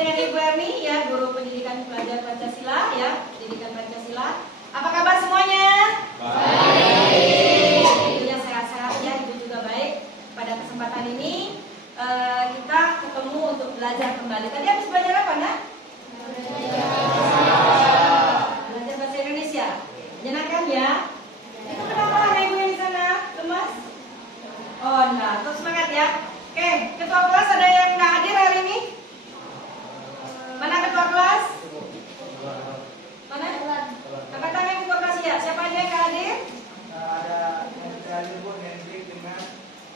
dengan Ibu Erni ya, guru pendidikan pelajar Pancasila ya, pendidikan Pancasila. Apa kabar semuanya? Baik. Tentunya sehat-sehat ya, Ibu juga baik. Pada kesempatan ini kita ketemu untuk belajar kembali. Tadi habis belajar apa, Nak? Belajar bahasa Indonesia. Menyenangkan ya? Itu kenapa anak Ibu yang di sana lemas? Oh, nah, terus semangat ya. Oke, ketua kelas ada yang nggak hadir hari ini? Mana ketua kelas? Mana? Angkat tangan ketua kelas ya. Siapa aja yang nggak hadir? Ada yang tidak hadir Bu, Hendrik dengan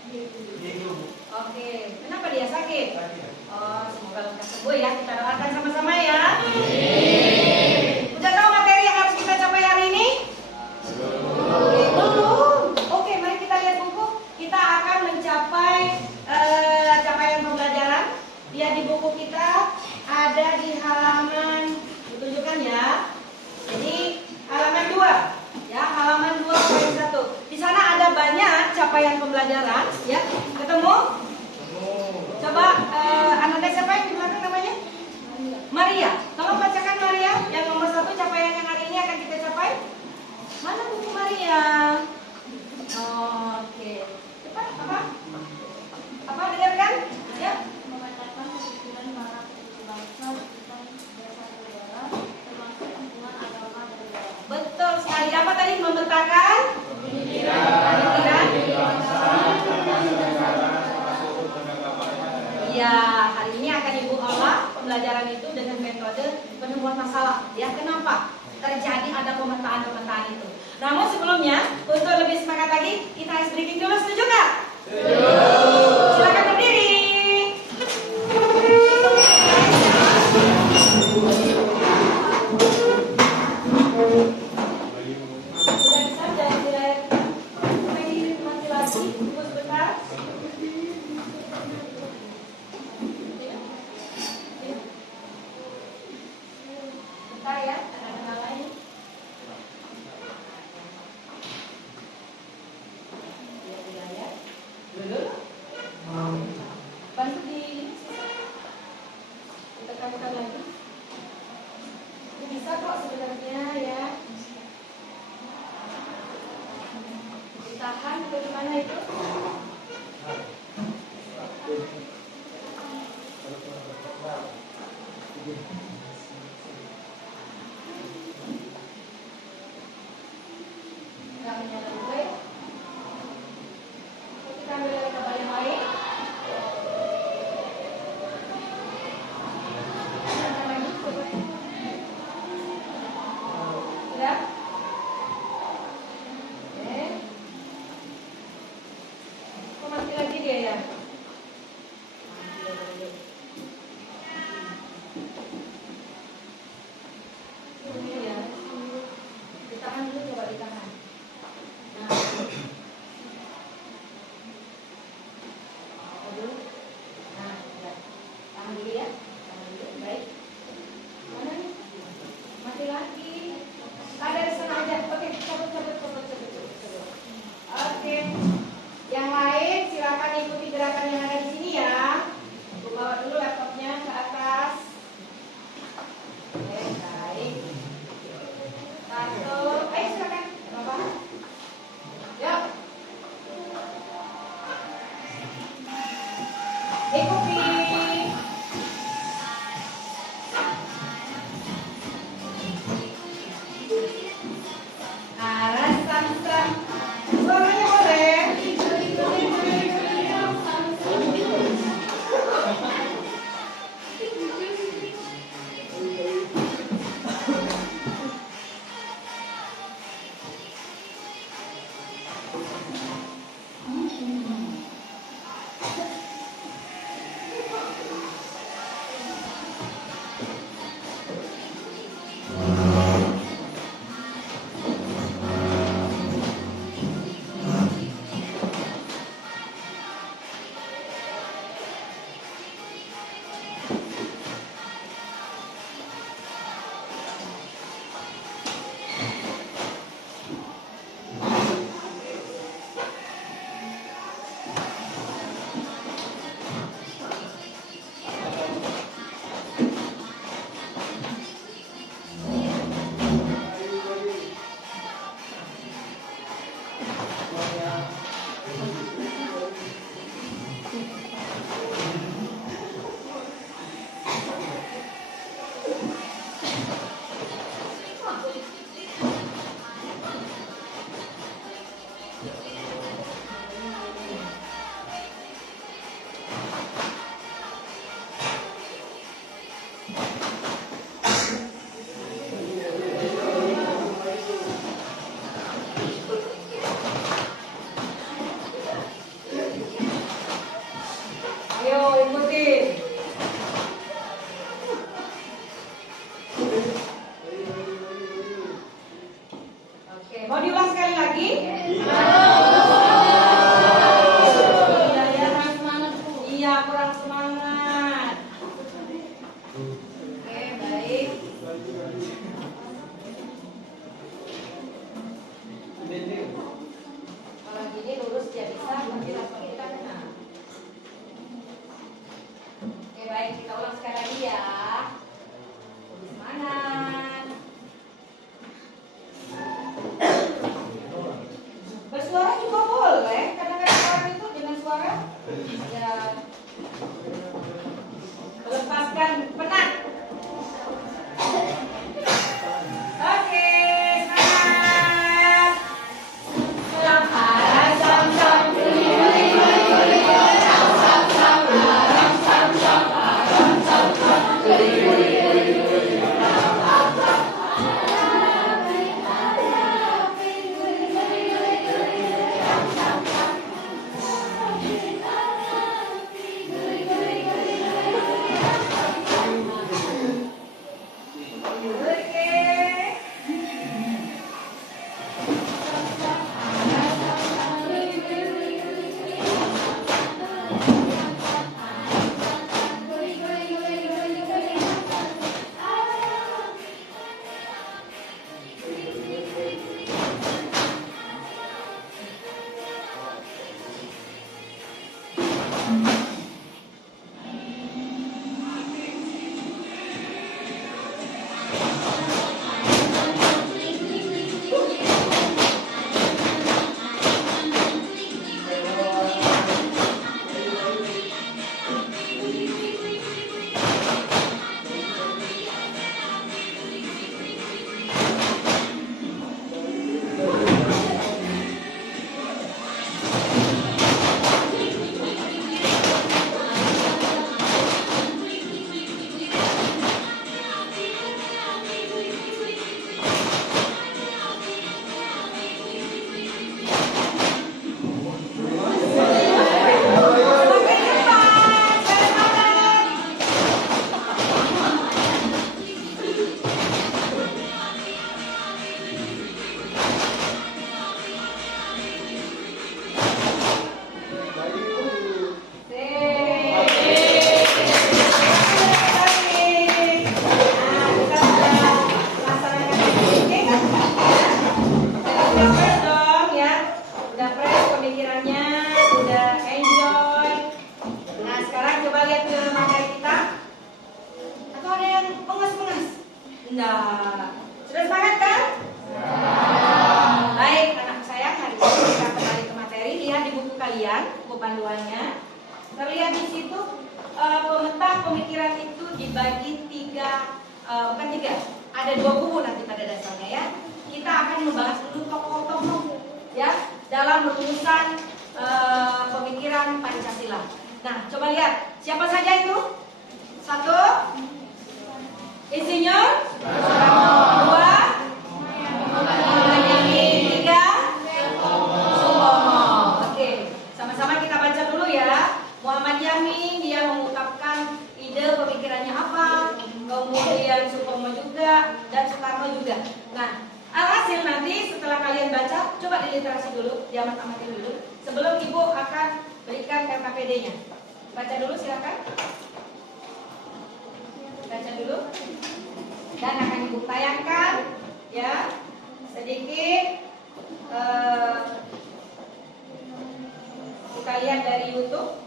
Diego. Oke, kenapa dia sakit? Oh, semoga lekas sembuh ya. Kita doakan sama-sama ya. Udah tahu materi yang harus kita capai hari ini? Belum. Oke, mari kita lihat buku. Kita akan mencapai capaian pembelajaran. Lihat di buku kita ada di halaman, ditunjukkan ya. Jadi halaman 2, ya halaman 2 poin 1. Di sana ada banyak capaian pembelajaran, ya. Ketemu? Coba anaknya siapa yang di belakang namanya? Maria. Tolong bacakan Maria. Yang nomor 1 capaian yang hari ini akan kita capai. Mana buku Maria? Oke. Cepat apa? Apa dengarkan? Ya. Memetakan kepikiran para pendiri bangsa tentang dasar negara, termasuk hubungan agama dan negara. Betul sekali. Apa tadi memetakan? Pemikiran. Iya, hari ini akan Ibu olah pembelajaran itu dengan metode penemuan masalah. Ya, kenapa terjadi ada pemetaan itu? Namun sebelumnya, untuk lebih semangat lagi, kita ice breaking dulu, setuju nggak? Silakan berdiri. Sudah bisa jangan dilihat mati lagi, tunggu sebentar. Bentar ya, ada hal lain. Ya. Dulu. Bantu di ditekankan lagi. Ini bisa kok sebenarnya ya. Ditahan atau gimana itu? Nggak menyala juga ya? Kita ambil kabel yang lain. Nyalakan lagi, coba. Sudah? Oke. Kok mati lagi dia ya? Kalau gini lurus dia bisa, tapi langsung kita kena. Oke baik, kita ulang sekali lagi ya. Semangat. Bersuara juga boleh. Kadang-kadang orang itu dengan suara ya melepaskan penat. Oke, semangat. Nah, sudah semangat kan? Baik, anak sayang, hari ini kita kembali ke materi. Lihat di buku kalian, buku panduannya. Terlihat di situ pemetaan pemikiran itu dibagi bukan tiga, ada 2 buku nanti pada dasarnya ya. Kita akan membahas dulu tokoh-tokoh ya dalam rumusan pemikiran Pancasila. Nah, coba lihat siapa saja itu? 1, Insinyur Soekarno. 2, 3, Soekarno. Oke, sama-sama kita baca dulu ya. Muhammad Yamin dia mengungkapkan ide pemikirannya apa, kemudian Soekarno juga dan Soekarno juga. Nah, alhasil nanti setelah kalian baca, coba diliterasi dulu, diamat-amatin dulu sebelum ibu akan berikan KKPD-nya. Baca dulu silakan. Baca dulu dan akan ibu tayangkan ya sedikit kita lihat dari YouTube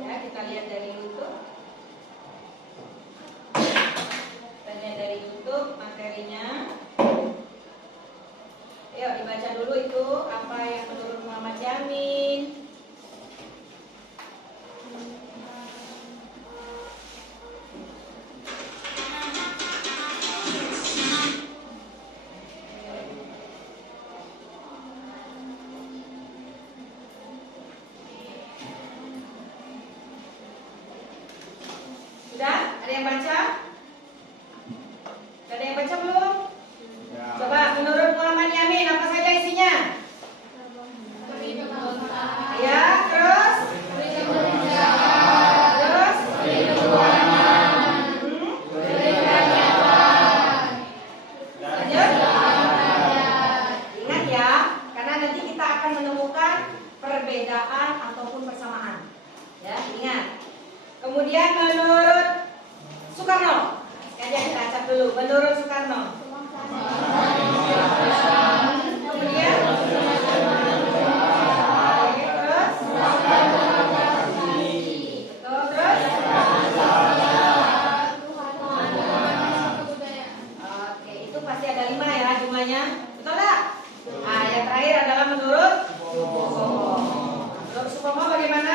ya, kita lihat dari YouTube materinya. Yuk dibaca dulu itu apa yang menurut Muhammad Yamin. Sudah? Ada yang baca? Ada yang baca belum? Ya. Coba menurut Muhammad Yamin apa saja isinya? Ya, terus? Terus? Ingat ya, karena nanti kita akan menemukan perbedaan ataupun persamaan. Ya, ingat. Kemudian menurut Soekarno Ya, kita acak dulu. Menurut Soekarno. Kemudian, oke, terus. Betul, terus. Oke, itu pasti ada 5 ya jumlahnya. Betul nggak? Nah, yang terakhir adalah menurut Supomo. Menurut Supomo bagaimana?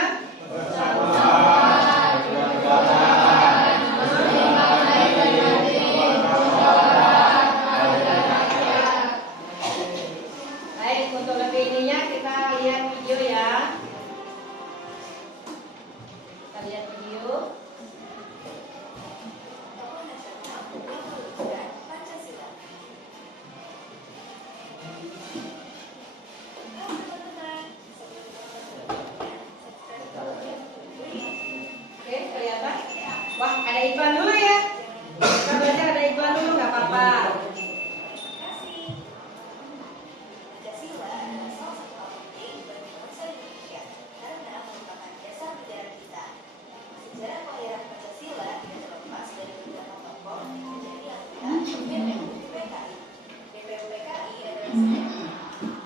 Baik, untuk lebih ininya kita lihat video ya. Kita lihat video. Oke, kelihatan? Wah, ada iklan dulu ya. Kita belajar ada iklan dulu, nggak apa-apa.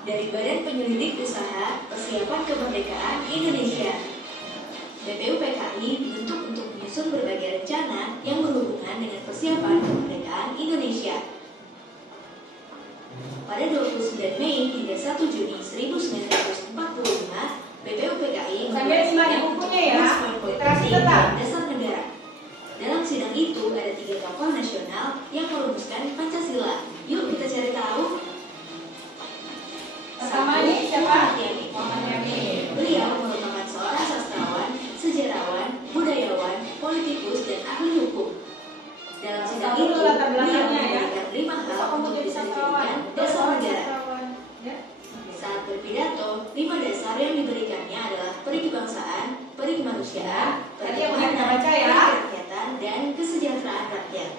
Dari Badan Penyelidik Usaha Persiapan Kemerdekaan Indonesia. BPUPKI dibentuk untuk menyusun berbagai rencana yang berhubungan dengan persiapan kemerdekaan Indonesia. Pada 29 Mei hingga 1 Juni 1945, BPUPKI Sambil simak di bukunya ya. Literasi tetap. dasar negara. Dalam sidang itu ada 3 tokoh nasional yang merumuskan Pancasila. Yuk kita cari tahu. Pertama ini siapa? Muhammad Yamin. Beliau merupakan seorang sastrawan, sejarawan, budayawan, politikus, dan ahli hukum. Dalam sidang itu, latar beliau belakangnya ya. memberikan 5 hal Kamu untuk jadi bisa sastrawan. dijadikan dasar negara. Ya. Saat berpidato, 5 dasar yang diberikannya adalah peri kebangsaan, peri kemanusiaan, Tadi yang udah kita baca ya. kerakyatan, dan kesejahteraan rakyat.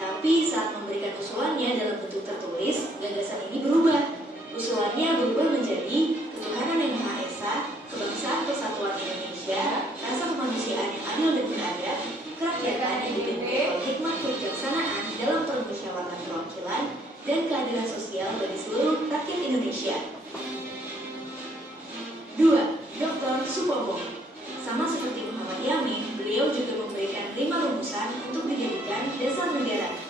Tapi saat memberikan usulannya dalam bentuk tertulis, gagasan ini berubah. Usulannya berubah menjadi ketuhanan yang Maha Esa, kebangsaan persatuan Indonesia, rasa kemanusiaan yang adil dan beradab, kerakyatan yang dipimpin oleh hikmat kebijaksanaan dalam permusyawaratan perwakilan, dan keadilan sosial bagi seluruh rakyat Indonesia. 2. Dr. Supomo. Sama seperti Muhammad Yamin, beliau juga memberikan 5 rumusan untuk dijadikan dasar negara.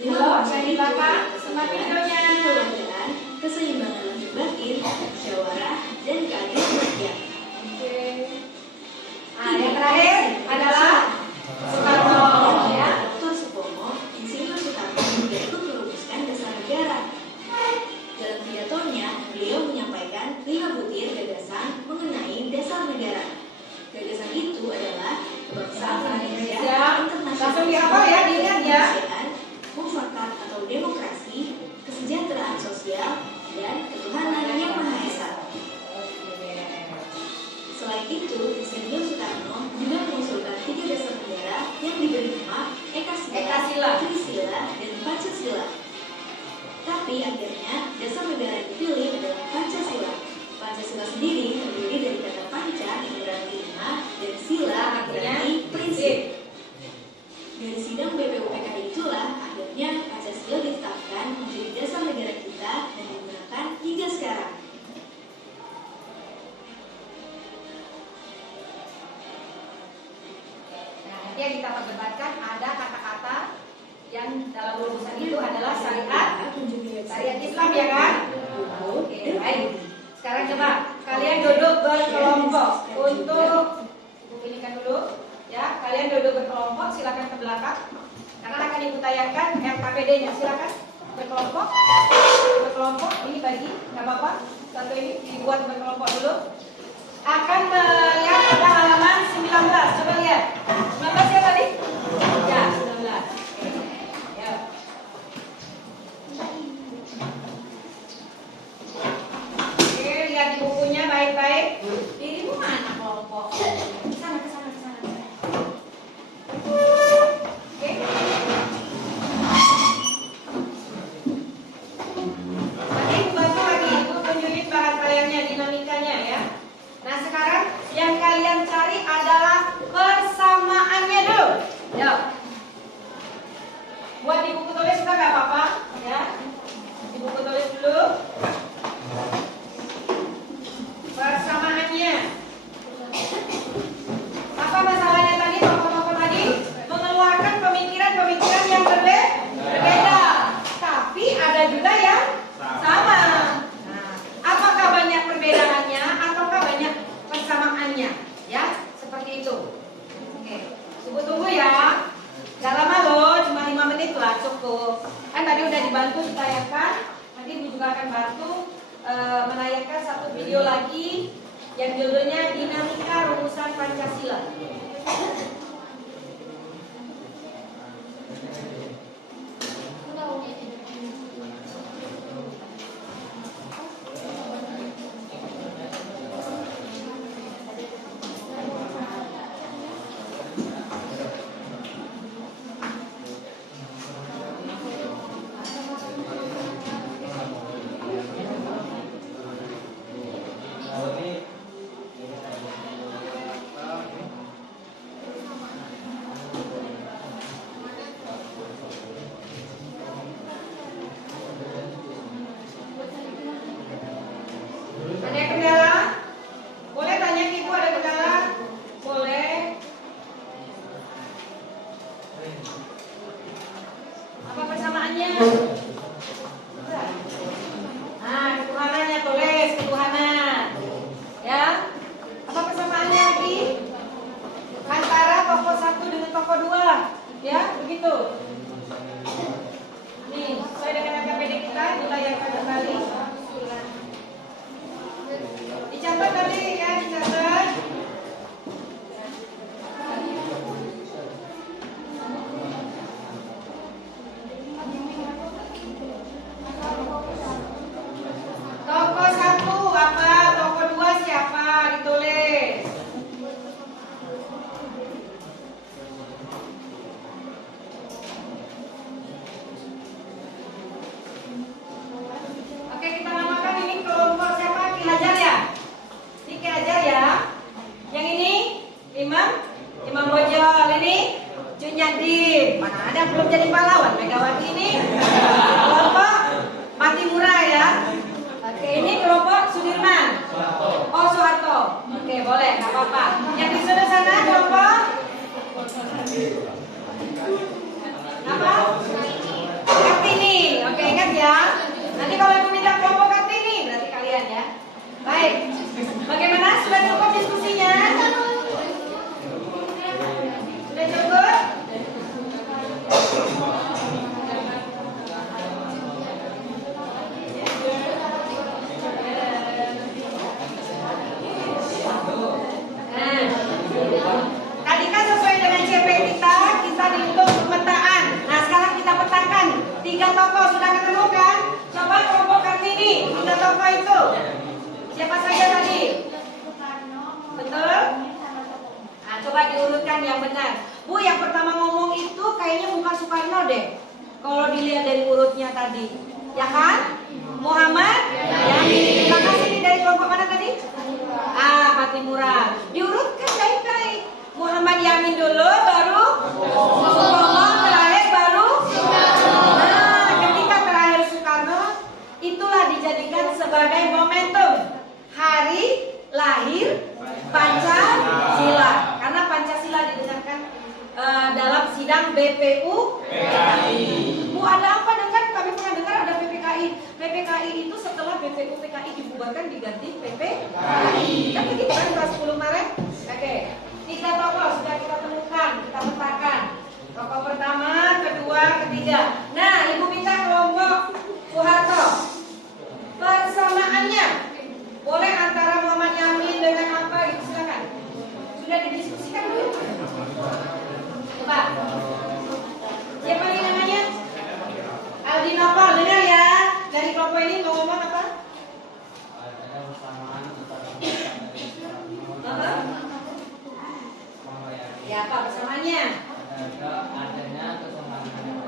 5 Halo, rumusan saya di itu belakang. adalah Simak persatuan, videonya. kekeluargaan, keseimbangan lahir batin, musyawarah, dan keadilan rakyat. Oke. Nah, yang terakhir adalah Soekarno ya. Dr. Supomo, Insinyur Soekarno juga ikut merumuskan dasar negara. Dalam pidatonya, beliau menyampaikan 5 butir gagasan mengenai dasar negara. Gagasan itu adalah kebangsaan Indonesia, Langsung dihafal ya, diingat ya. kemanusiaan, mufakat atau demokrasi, kesejahteraan sosial, dan ketuhanan yang Maha Esa. Selain itu, Insinyur Soekarno juga mengusulkan 3 dasar negara yang diberi nama Ekasila. Trisila, dan Pancasila. Tapi akhirnya dasar negara yang dipilih adalah Pancasila. Pancasila sendiri terdiri dari kata panca yang berarti 5 dan sila yang berarti prinsip. Dari sidang BPUPKI itulah akhirnya Pancasila ditetapkan menjadi dasar negara kita dan digunakan hingga sekarang. Nah, nanti yang kita perdebatkan ada kata-kata yang dalam rumusan itu adalah syariat Islam ya kan? Oke, baik. Sekarang coba kalian duduk berkelompok untuk ini kan dulu ya. Kalian duduk berkelompok, silakan ke belakang. Karena akan ibu tayangkan RKPD-nya. Silakan berkelompok. Berkelompok ini bagi, nggak apa-apa. Satu ini dibuat berkelompok dulu. Akan melihat pada halaman 19. Coba lihat. 19 ya tadi? Ya, 19. Ya. Oke, lihat di bukunya baik-baik. Dirimu mana kelompok? Ke sana, ke sana, ke sana. Oke. Nanti ibu bantu lagi, ibu tunjukin bahan dinamikanya ya. Nah sekarang yang kalian cari adalah persamaan. video lagi yang judulnya Dinamika Rumusan Pancasila. Ada kendala? Boleh tanya ke Ibu, ada kendala? Boleh. Apa persamaannya? Nah, ketuhanannya tulis ketuhanan. Ya. Apa persamaannya lagi? Antara tokoh 1 dengan tokoh 2. Ya, begitu. Nih, sesuai dengan KPD kita, dilayangkan kembali. Dicatat tadi ya, dicatat. Tokoh 1 apa? Tokoh 2 siapa? Ditulis. Oke, kita namakan ini kelompok siapa? Ki Hajar ya? Ini Ki Hajar ya. Yang ini Imam Bojol. Ini Cunyadin. Mana ada belum jadi pahlawan Megawati ini. Kelompok Mati Murah ya. Oke, ini kelompok Sudirman. Oh, Soeharto. Oke, boleh, nggak apa-apa. Yang di sebelah sana kelompok apa? Kartini. Oke, ingat ya. Nanti kalau aku minta kelompok Kartini, berarti kalian ya. Baik. Bagaimana? Sudah cukup diskusinya? Sudah cukup? Nah, tadi kan sesuai dengan CP kita dihitung pemetaan. Nah, sekarang kita petakan 3 tokoh sudah ketemu kan? Coba kelompok Kartini, 3 tokoh itu. Siapa saja tadi? Betul? Nah, coba diurutkan yang benar. Bu, yang pertama ngomong itu kayaknya bukan Soekarno deh. Kalau dilihat dari urutnya tadi. Ya kan? Muhammad Yamin. Terima kasih nih, dari kelompok mana tadi? Mati Murah. Diurutkan baik-baik. Muhammad Yamin dulu, baru Soekarno, terakhir baru Soekarno. Nah, ketika terakhir Soekarno, itulah dijadikan sebagai momentum hari lahir Pancasila. Karena Pancasila didengarkan dalam sidang BPU PKI. Bu, ada apa dengan kami pernah dengar ada PPKI. PPKI itu setelah BPU PKI dibubarkan diganti PPKI. Kan begitu kan tanggal 10 Maret? Oke. 3 tokoh sudah kita temukan, kita petakan. Tokoh pertama, kedua, ketiga. Nah, Ibu minta kelompok Soeharto. Persamaannya boleh antara Muhammad Yamin dengan apa gitu, silakan. Sudah didiskusikan dulu. Coba. Siapa ini namanya? Aldi Nopal, dengar ya. Dari kelompok ini mau ngomong apa? Apa? Ya, apa persamaannya?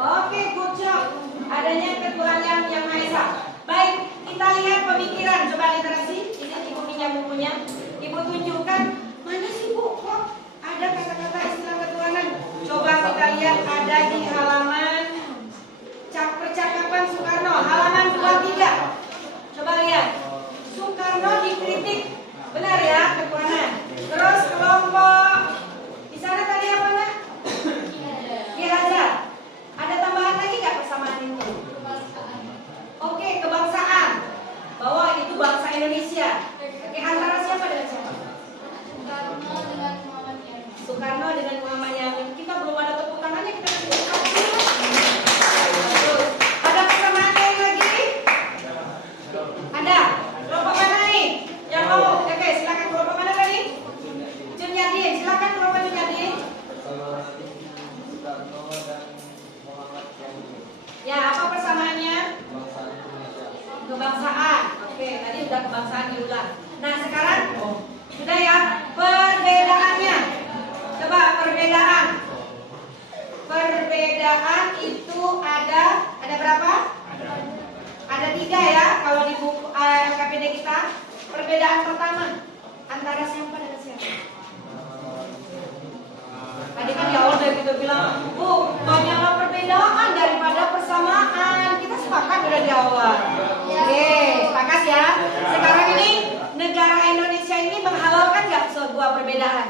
Oke, good job. Adanya ketuhanan yang Maha Esa. Baik, kita lihat pemikiran. Coba literasi. Ini Ibu pinjam bukunya. Ibu tunjukkan mana sih Bu? Kok ada kata-kata istilah ketuhanan? Coba kita lihat ada di halaman percakapan Soekarno, halaman 23. Coba lihat. Soekarno dikritik. Benar ya, ketuhanan. Terus kelompok di sana tadi apa nak? Ki Hajar. Ada tambahan lagi nggak persamaan itu? Oke, kebangsaan. Bahwa itu bangsa Indonesia. Oke, antara siapa dengan siapa? Soekarno dengan Muhammad Yamin. Soekarno dengan kebangsaan diulang. Nah sekarang sudah ya, perbedaannya. Coba perbedaan. Perbedaan itu ada berapa? Ada 3 ya kalau di buku KPD kita. Perbedaan pertama antara siapa dengan siapa? Tadi kan di awal dari kita bilang, banyaklah perbedaan daripada persamaan. Kita sepakat udah di awal. Oke, sepakat ya. Sekarang ini negara Indonesia ini menghalalkan nggak sebuah perbedaan?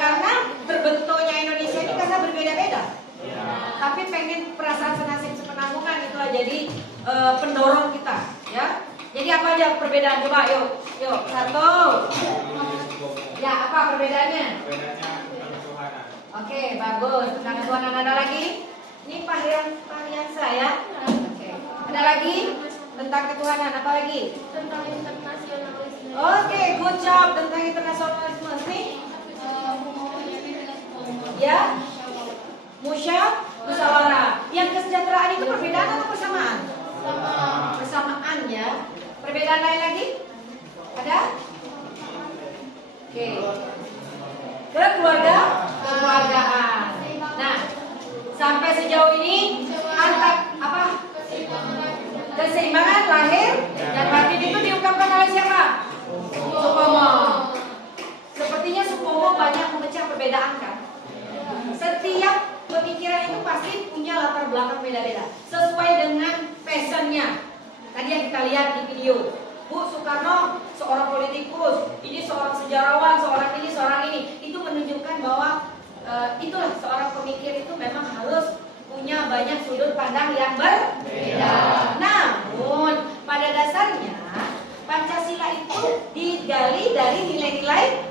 Karena terbentuknya Indonesia ini karena berbeda-beda. Tapi pengen perasaan senasib sepenanggungan itulah jadi pendorong kita, ya. Jadi apa aja perbedaan? Coba yuk 1. Ya, apa perbedaannya? Perbedaannya tentang ketuhanan. Oke, bagus. Tentang ketuhanan ada lagi? Ini pahrian saya. Oke. Ada lagi? Tentang ketuhanan apa lagi? Tentang internasionalisme. Oke, good job tentang internasionalisme. Nih, ya. Musyawarah. Yang kesejahteraan itu perbedaan atau persamaan? Persamaan ya. Perbedaan lain lagi? Ada? Oke. Kekeluargaan. Nah, sampai sejauh ini antar apa? Keseimbangan lahir dan batin itu diungkapkan oleh siapa? Supomo. Sepertinya Supomo banyak memecah perbedaan kan? Setiap pemikiran itu pasti punya latar belakang beda-beda sesuai dengan passionnya. Tadi yang kita lihat di video, Bu Soekarno seorang politikus, ini seorang sejarawan, seorang ini, itu menunjukkan bahwa itulah seorang pemikir itu memang harus punya banyak sudut pandang yang berbeda. Namun pada dasarnya Pancasila itu digali dari nilai-nilai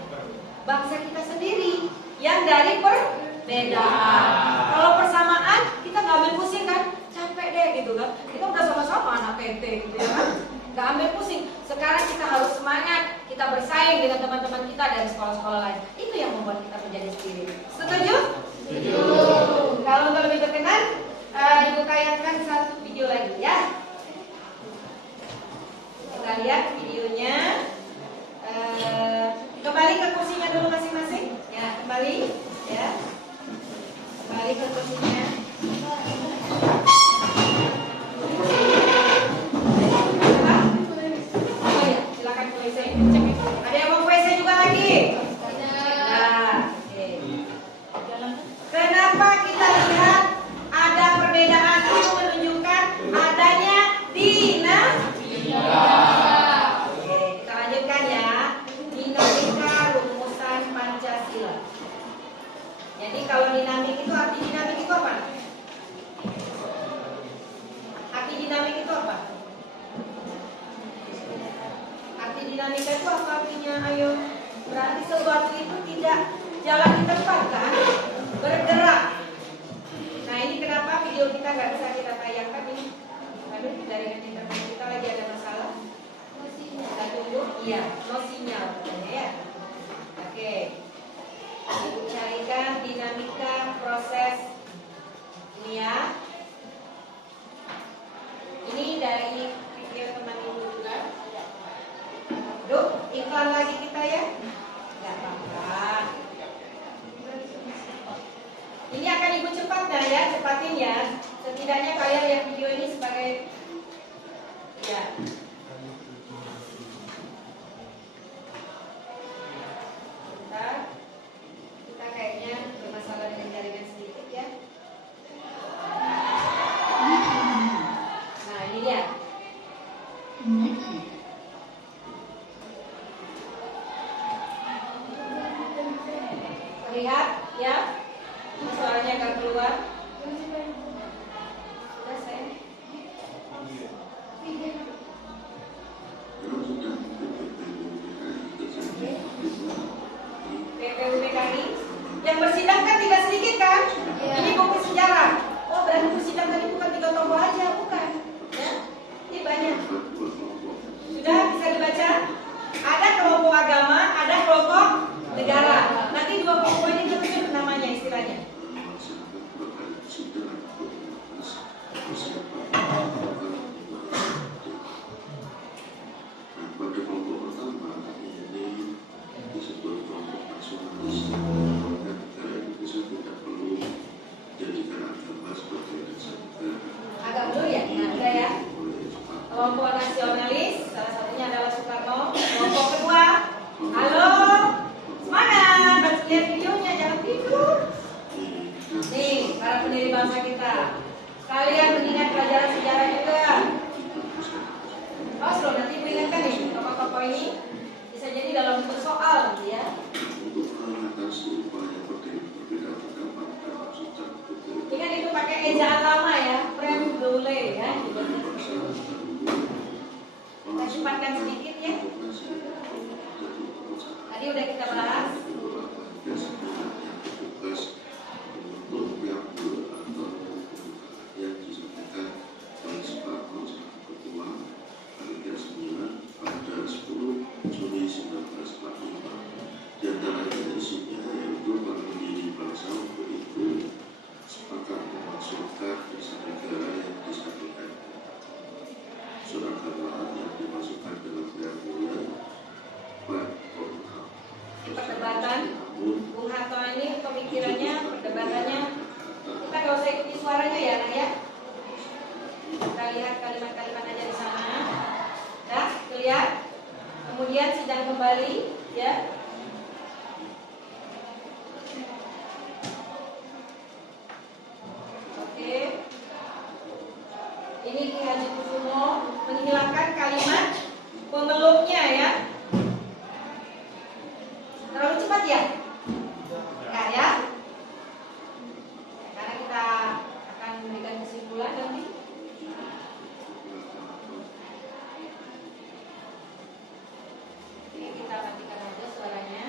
bangsa kita sendiri yang dari perbedaan. Kalau persamaan kita nggak ambil pusing kan, capek deh gitu kan. Kita udah sama-sama anak PT gitu ya kan. Nggak ambil pusing. Sekarang kita harus semangat, kita bersaing dengan teman-teman kita dari sekolah-sekolah lain. Itu yang membuat kita menjadi spirit. Setuju? Setuju. Kalau untuk lebih berkenan, Ibu tayangkan satu video lagi ya. Kita lihat videonya. Kembali ke kursinya dulu masing-masing. Ya, kembali ya. Kembali ke kursinya. Oh ya, silakan ke WC. Ada yang mau ke WC juga lagi? Nah, oke. Kenapa kita lihat ada perbedaan itu menunjukkan adanya dinamika. Oke, kita lanjutkan ya. Dinamika rumusan Pancasila. Jadi kalau dinamik itu arti dinamik itu apa? Arti dinamik itu apa? Arti dinamika itu apa artinya? Ayo, berarti sesuatu itu tidak jalan di tempat kan? Bergerak. Nah ini kenapa video kita nggak bisa kita tayangkan ini? Aduh, jaringan internet kita lagi ada masalah. Kita tunggu. Iya, no sinyal katanya ya. Oke. Ibu carikan dinamika proses ini ya. Ini dari video teman ibu juga. Duh, iklan lagi kita ya. Gak apa-apa. Ini akan ibu cepatkan ya, cepatin ya. Setidaknya kalian lihat video ini sebagai ya. Bentar. Kita kayaknya bermasalah dengan jaringan sedikit ya. Nah ini dia. Terlihat ya. Suaranya akan keluar. Sudah saya. PPUPKI yang bersidang kan tidak sedikit kan? Ini buku sejarah. Oh berarti bersidang tadi bukan 3 tokoh aja, bukan? Ya, ini banyak. Sudah bisa dibaca? Ada kelompok agama, ada kelompok negara. Nanti 2 kelompok ini tertulis namanya istilahnya. bangsa kita. Kalian mengingat pelajaran sejarah juga. Awas loh, nanti ingatkan nih tokoh-tokoh ini bisa jadi dalam bentuk soal gitu ya. Ingat itu pakai ejaan lama ya, prem dole ya. Kita cepatkan sedikit ya. Tadi udah kita bahas. Perdebatan Bung Hatta ini pemikirannya, perdebatannya kita gak usah ikuti suaranya ya anak ya. Kita lihat kalimat-kalimat aja di sana. Nah, lihat. Kemudian sidang kembali ya. Oke. Ini Ki Haji Kusumo menghilangkan kalimat pemeluknya ya. Terlalu cepat ya? Enggak ya? Karena kita akan memberikan kesimpulan nanti. Oke, kita matikan aja suaranya.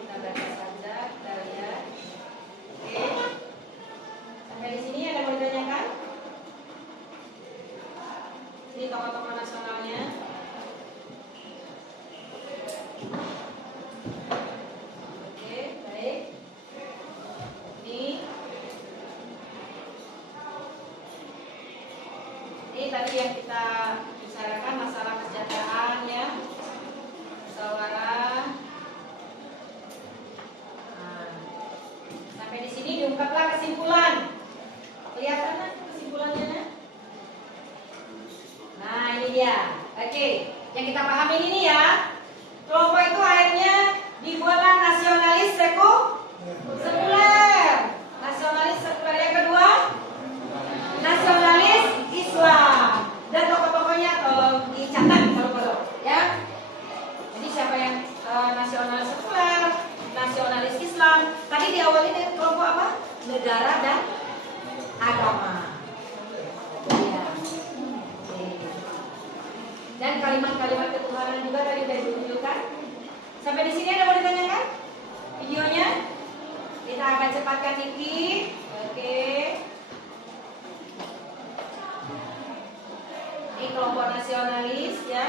Kita baca saja, kita lihat. Oke. Sampai di sini ada mau ditanyakan? Ini tokoh-tokoh nasionalnya. Oke, baik. Ini tadi yang kita bicarakan masalah kesejahteraan ya, musyawarah. Nah, sampai di sini diungkaplah kesimpulan. Kelihatan kan kesimpulannya? Nah, ini dia. Oke, yang kita pahami ini ya. Kelompok itu akhirnya dibuatlah nasionalis sekuler. Nasionalis sekuler yang kedua, nasionalis Islam. Dan tokoh-tokohnya tolong dicatat kalau ya. Jadi siapa yang nasionalis sekuler, nasionalis Islam. Tadi diawali dari kelompok apa? Negara dan agama. Ya. Dan kalimat-kalimat ketuhanan juga tadi sudah ditunjukkan. Sampai di sini ada mau ditanyakan? Videonya kita akan cepatkan dikit. Oke. Ini kelompok nasionalis ya.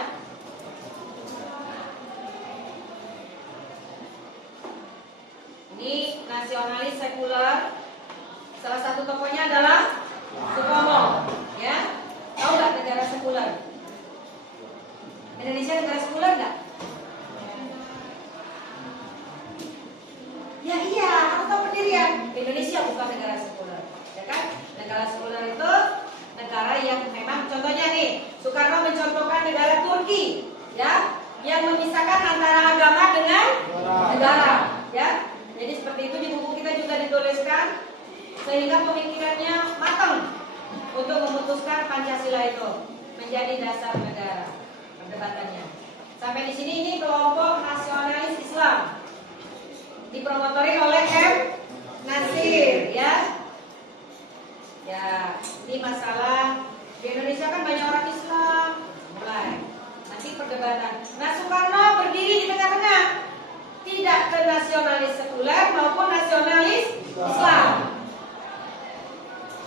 Ini nasionalis sekuler. Salah satu tokohnya adalah Supomo, ya. Tahu nggak negara sekuler? Indonesia negara sekuler nggak? Ya iya, aku tahu pendirian. Indonesia bukan negara sekuler, ya kan? Negara sekuler itu negara yang memang, contohnya nih, Soekarno mencontohkan negara Turki, ya, yang memisahkan antara agama dengan negara, ya. Jadi seperti itu di buku kita juga dituliskan, sehingga pemikirannya matang untuk memutuskan Pancasila itu menjadi dasar negara. Perdebatannya. Sampai di sini ini kelompok nasionalis Islam dipromotori oleh M. Nasir, ya. Ya, ini masalah di Indonesia kan banyak orang Islam. Mulai nanti perdebatan. Nah, Soekarno berdiri di tengah-tengah, tidak ke nasionalis sekuler maupun nasionalis Islam.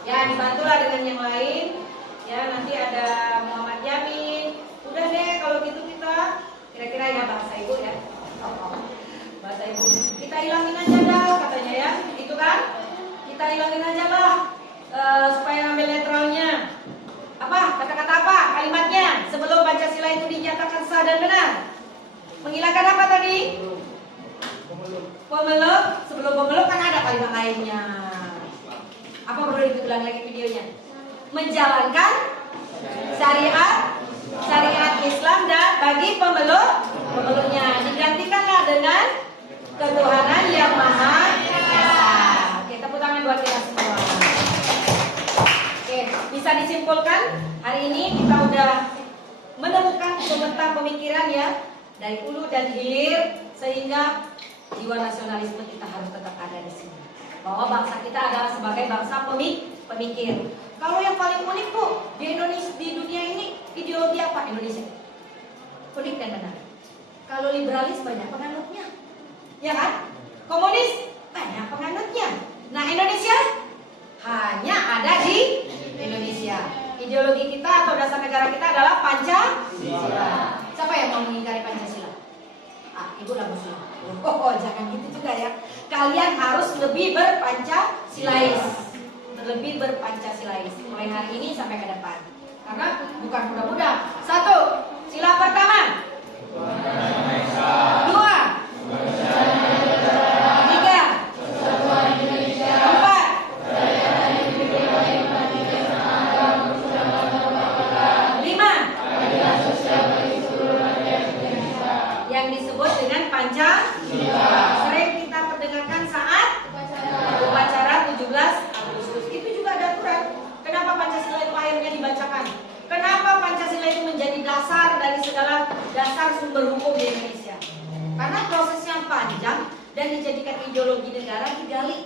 Ya, dibantulah dengan yang lain. Ya, nanti ada Muhammad Yamin. Udah deh kalau gitu kita kira-kira ya bahasa ibu ya. Bahasa ibu. Kita hilangin aja dah katanya ya. Itu kan? Kita hilangin aja lah supaya ngambil netralnya. Apa? Kata-kata apa? Kalimatnya sebelum Pancasila itu dinyatakan sah dan benar. Menghilangkan apa tadi? Pemeluk. Sebelum pemeluk kan ada kalimat lainnya. Apa perlu diulang lagi videonya? Menjalankan syariat Islam dan bagi pemeluknya digantikanlah dengan ketuhanan yang maha esa. Oke, tepuk tangan buat kita. disimpulkan, hari ini kita udah menemukan pemeta pemikiran ya, dari hulu dan hilir, sehingga jiwa nasionalisme kita harus tetap ada di sini. Bahwa bangsa kita adalah sebagai bangsa pemikir. Kalau yang paling unik Bu, di Indonesia, di dunia ini ideologi apa Indonesia? Unik dan benar. Kalau liberalis banyak penganutnya, ya kan? Komunis banyak penganutnya. Nah Indonesia hanya ada di Indonesia. Ideologi kita atau dasar negara kita adalah Pancasila. Siapa yang mau mengingkari Pancasila? Ibu lah Muslim. Jangan gitu juga ya. Kalian harus lebih berpancasilais. Lebih berpancasilais mulai hari ini sampai ke depan. Karena bukan mudah-mudah. 1. Sila pertama. 2. 3. 4. 5. Yang disebut dengan Pancasila. Sering kita perdengarkan saat upacara 17 Agustus. Itu juga ada aturan. Kenapa Pancasila itu akhirnya dibacakan? Kenapa Pancasila itu menjadi dasar dari segala dasar sumber hukum di Indonesia? Karena prosesnya panjang dan dijadikan ideologi negara digali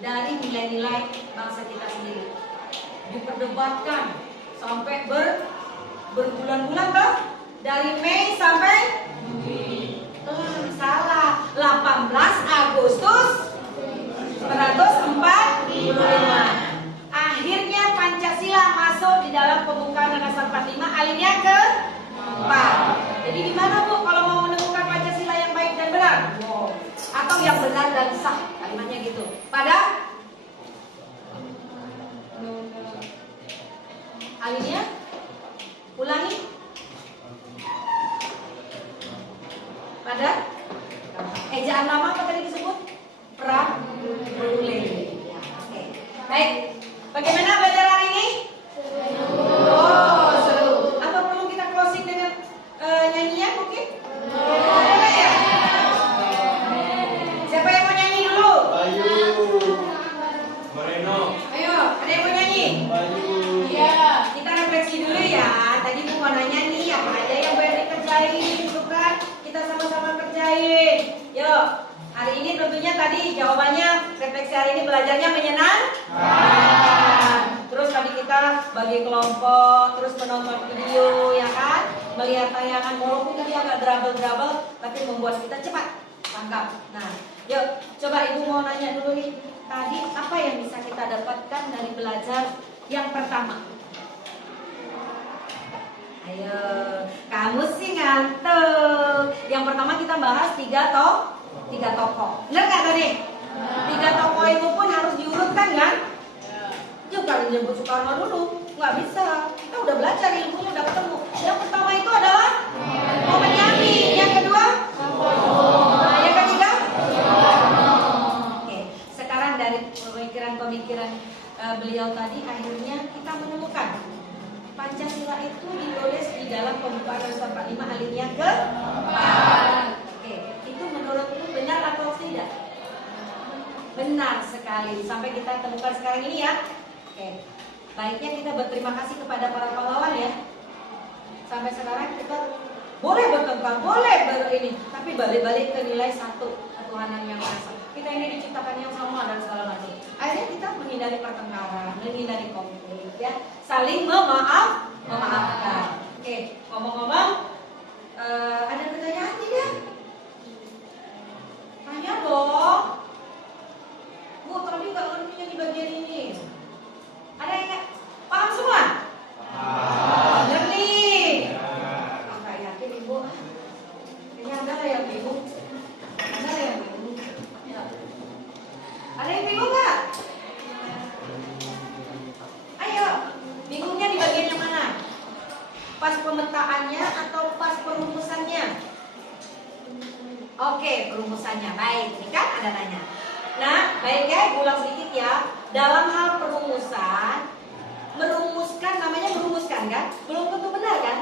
dari nilai-nilai bangsa kita sendiri. Diperdebatkan sampai berbulan-bulan loh. Dari Mei sampai salah 18 Agustus 1945. Akhirnya Pancasila masuk di dalam pembukaan Undang-Undang 45 alinea ke-4. Jadi gimana Bu kalau mau menemukan Pancasila yang baik dan benar? Atau yang benar dan sah, kalimatnya gitu. Pada alinea, ulangi. Pada ejaan lama apa tadi disebut? Pramulia. Ya, oke. Baik. Bagaimana belajar hari ini? Seru. Apa perlu kita closing dengan nyanyian mungkin? Boleh ya? Siapa yang mau nyanyi dulu? Ayu. Moreno. Ayo, ada yang mau nyanyi? Ayu. Iya. Kita refleksi dulu ya. Tadi Bu mau nanya nih, apa aja yang boleh dikerjain, gitu kan? Kita sama-sama kerjain. Yuk. Hari ini tentunya tadi jawabannya refleksi hari ini belajarnya menyenangkan. Terus tadi kita bagi kelompok, terus menonton video ya kan, melihat tayangan walaupun tadi agak drabel-drabel, tapi membuat kita cepat tangkap. Nah, yuk coba Ibu mau nanya dulu nih, tadi apa yang bisa kita dapatkan dari belajar yang pertama? Ayo, kamu sih ngantuk. Yang pertama kita bahas tiga tokoh. Benar nggak tadi? 3 tokoh itu pun harus diurutkan kan? Jangan nyebut Soekarno dulu, nggak bisa. Kita udah belajar ilmunya, udah ketemu. Yang pertama itu adalah Muhammad Yamin. Yang kedua, yang ketiga, oke. Sekarang dari pemikiran beliau tadi, akhirnya kita menemukan Pancasila itu ditulis di dalam pembukaan Undang-Undang 45 alinea ke-4. Oke, itu menurutmu benar atau tidak? Benar sekali. Sampai kita temukan sekarang ini ya. Oke. Baiknya kita berterima kasih kepada para pahlawan ya. Sampai sekarang kita boleh bertengkar, boleh ini, tapi balik-balik ke nilai satu, ketuhanan yang esa. Kita ini diciptakan yang sama dan segala macam. Akhirnya kita menghindari pertengkaran, menghindari konflik ya. Saling memaafkan. Oke, ngomong-ngomong, ada pertanyaan tidak? Tanya dong. Bu, tapi nggak ngertinya di bagian ini. Ada yang nggak paham semua? Bener nih. Nggak yakin Ibu. Kayaknya ada lah yang bingung. Ada lah yang bingung. Ya. Ada yang bingung nggak? Ayo, bingungnya di bagian yang mana? Pas pemetaannya atau pas perumusannya? Oke, perumusannya. Baik, ini kan ada nanya. Nah, baik ya, ulang sedikit ya. Dalam hal perumusan, merumuskan, namanya merumuskan kan? Belum tentu benar kan?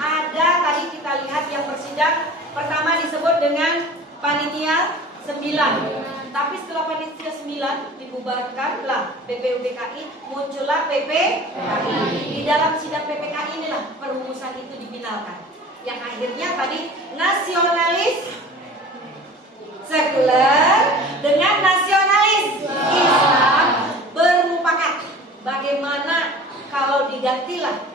Ada tadi kita lihat yang bersidang pertama disebut dengan panitia 9. Tapi setelah panitia 9 dibubarkanlah PPUPKI, muncullah PPKI. Di dalam sidang PPKI inilah perumusan itu difinalkan. Yang akhirnya tadi nasionalis sekuler dengan nasionalis Islam bermufakat. Bagaimana kalau digantilah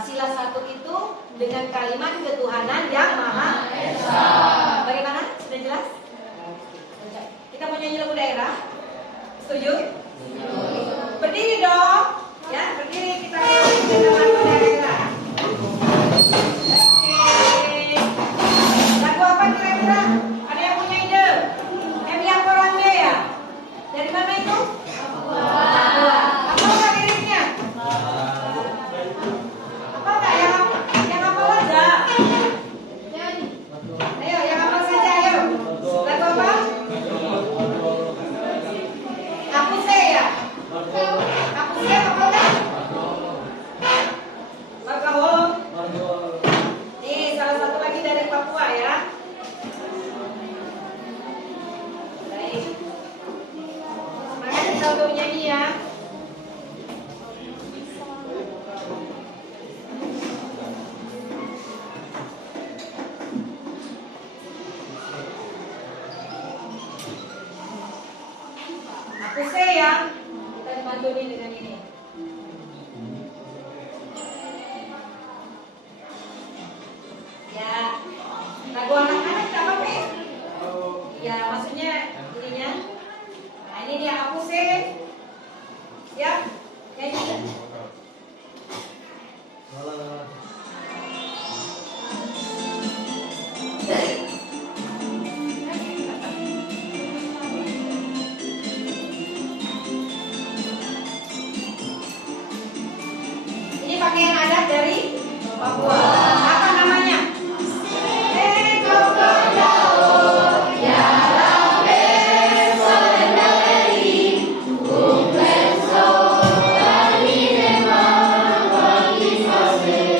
sila 1 itu dengan kalimat ketuhanan yang Maha Esa. Bagaimana? Sudah jelas? Kita mau nyanyi lagu daerah? Setuju? Berdiri dong. Ya, berdiri kita nyanyi lagu daerah. Oke. Lagu apa kira-kira? Ada yang punya ide? Yang Korangnya ya? Dari mana itu? Papua. Apa nggak liriknya? Apa nggak yang apa aja? Ayo, yang apa saja ayo. Lagu apa? Aku saya. Aku saya apa enggak? Bakahong. Nih salah satu lagi dari Papua ya. Baik. Semangat kita untuk menyanyi ya. Aku sayang. Kita dibantu nih dengan ini. Ya. Lagu anak-anak tidak apa-apa ya? Ya, maksudnya ininya. Nah, ini dia aku sih. Ya. Nyanyi. Ini pakaian adat dari Papua. Apa namanya? Terima kasih.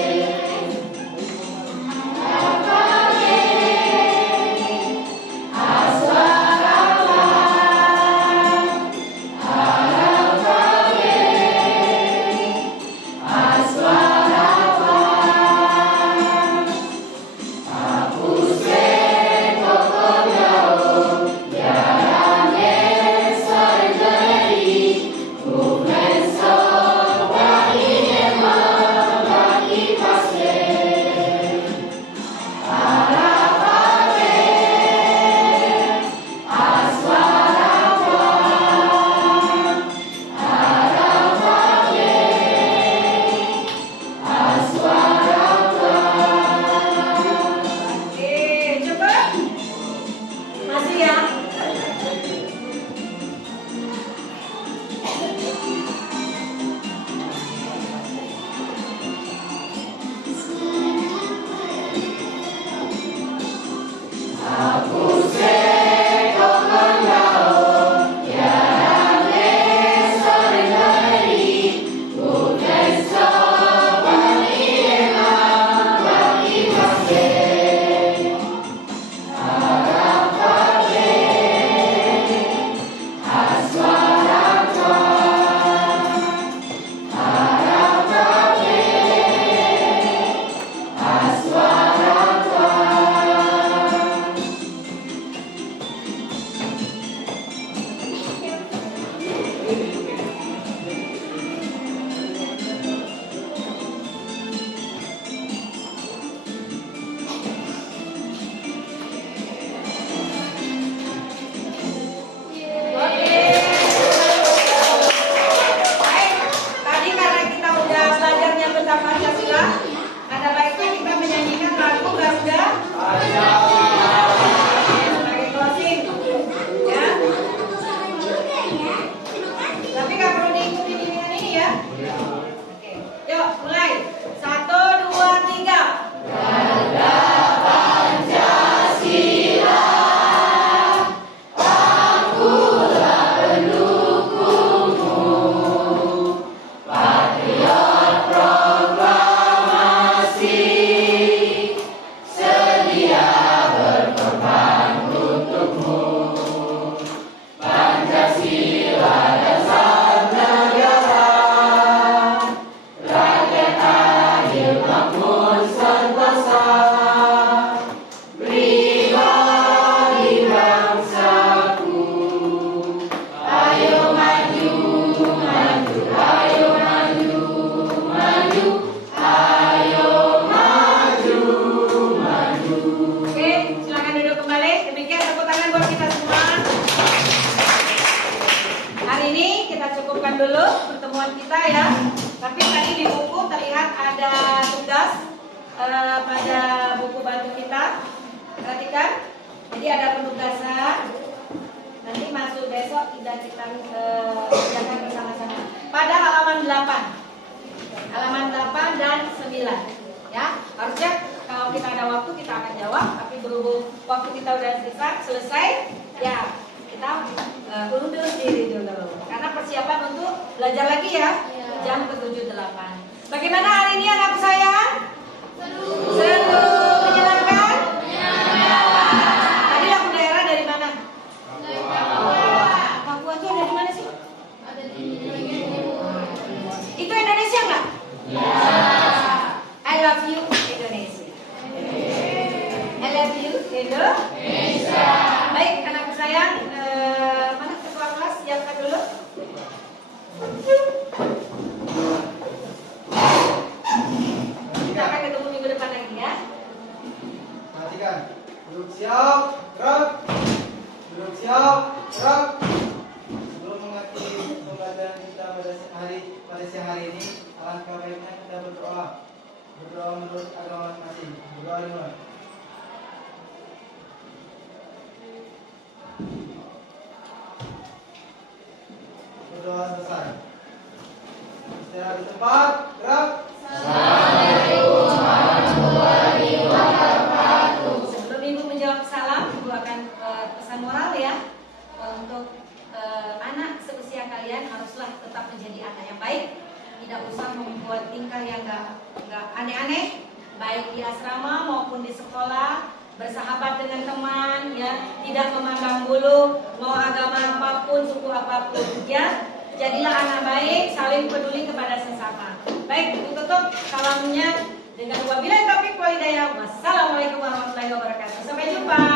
pertemuan kita ya. Tapi tadi di buku terlihat ada tugas pada buku bantu kita. Perhatikan. Jadi ada penugasan. Nanti masuk besok kita kerjakan bersama-sama. Pada halaman 8. Halaman 8 dan 9. Ya, harusnya kalau kita ada waktu kita akan jawab, tapi berhubung waktu kita udah selesai, ya kita undur diri dulu. Karena persiapan untuk belajar lagi ya, jam ke 7-8. Bagaimana hari ini anak sayang? Seru. Menyenangkan? Tadi lagu daerah dari mana? Papua itu ada di mana sih? Ada di Itu Indonesia nggak? I love you Indonesia. I love you Indonesia. Baik anak sayang, mana ketua kelas siapkan dulu. Kita akan ketemu minggu depan lagi ya. Perhatikan. Duduk siap, gerak. Duduk siap, gerak. Sebelum mengakhiri pembelajaran kita pada siang hari ini, alangkah baiknya kita berdoa. Berdoa menurut agama masing-masing. Berdoa dimulai. Berdoa selesai. Secara di tempat, gerak. Sebelum Ibu menjawab salam, Ibu akan pesan moral ya untuk anak seusia kalian haruslah tetap menjadi anak yang baik, tidak usah membuat tingkah yang enggak aneh-aneh, baik di asrama maupun di sekolah, bersahabat dengan teman, ya, tidak memandang bulu, mau agama apapun, suku apapun, ya. Jadilah anak baik, saling peduli kepada sesama. Baik, tutup kalamnya dengan wabillahi taufiq wal hidayah. Wassalamualaikum warahmatullahi wabarakatuh. Sampai jumpa.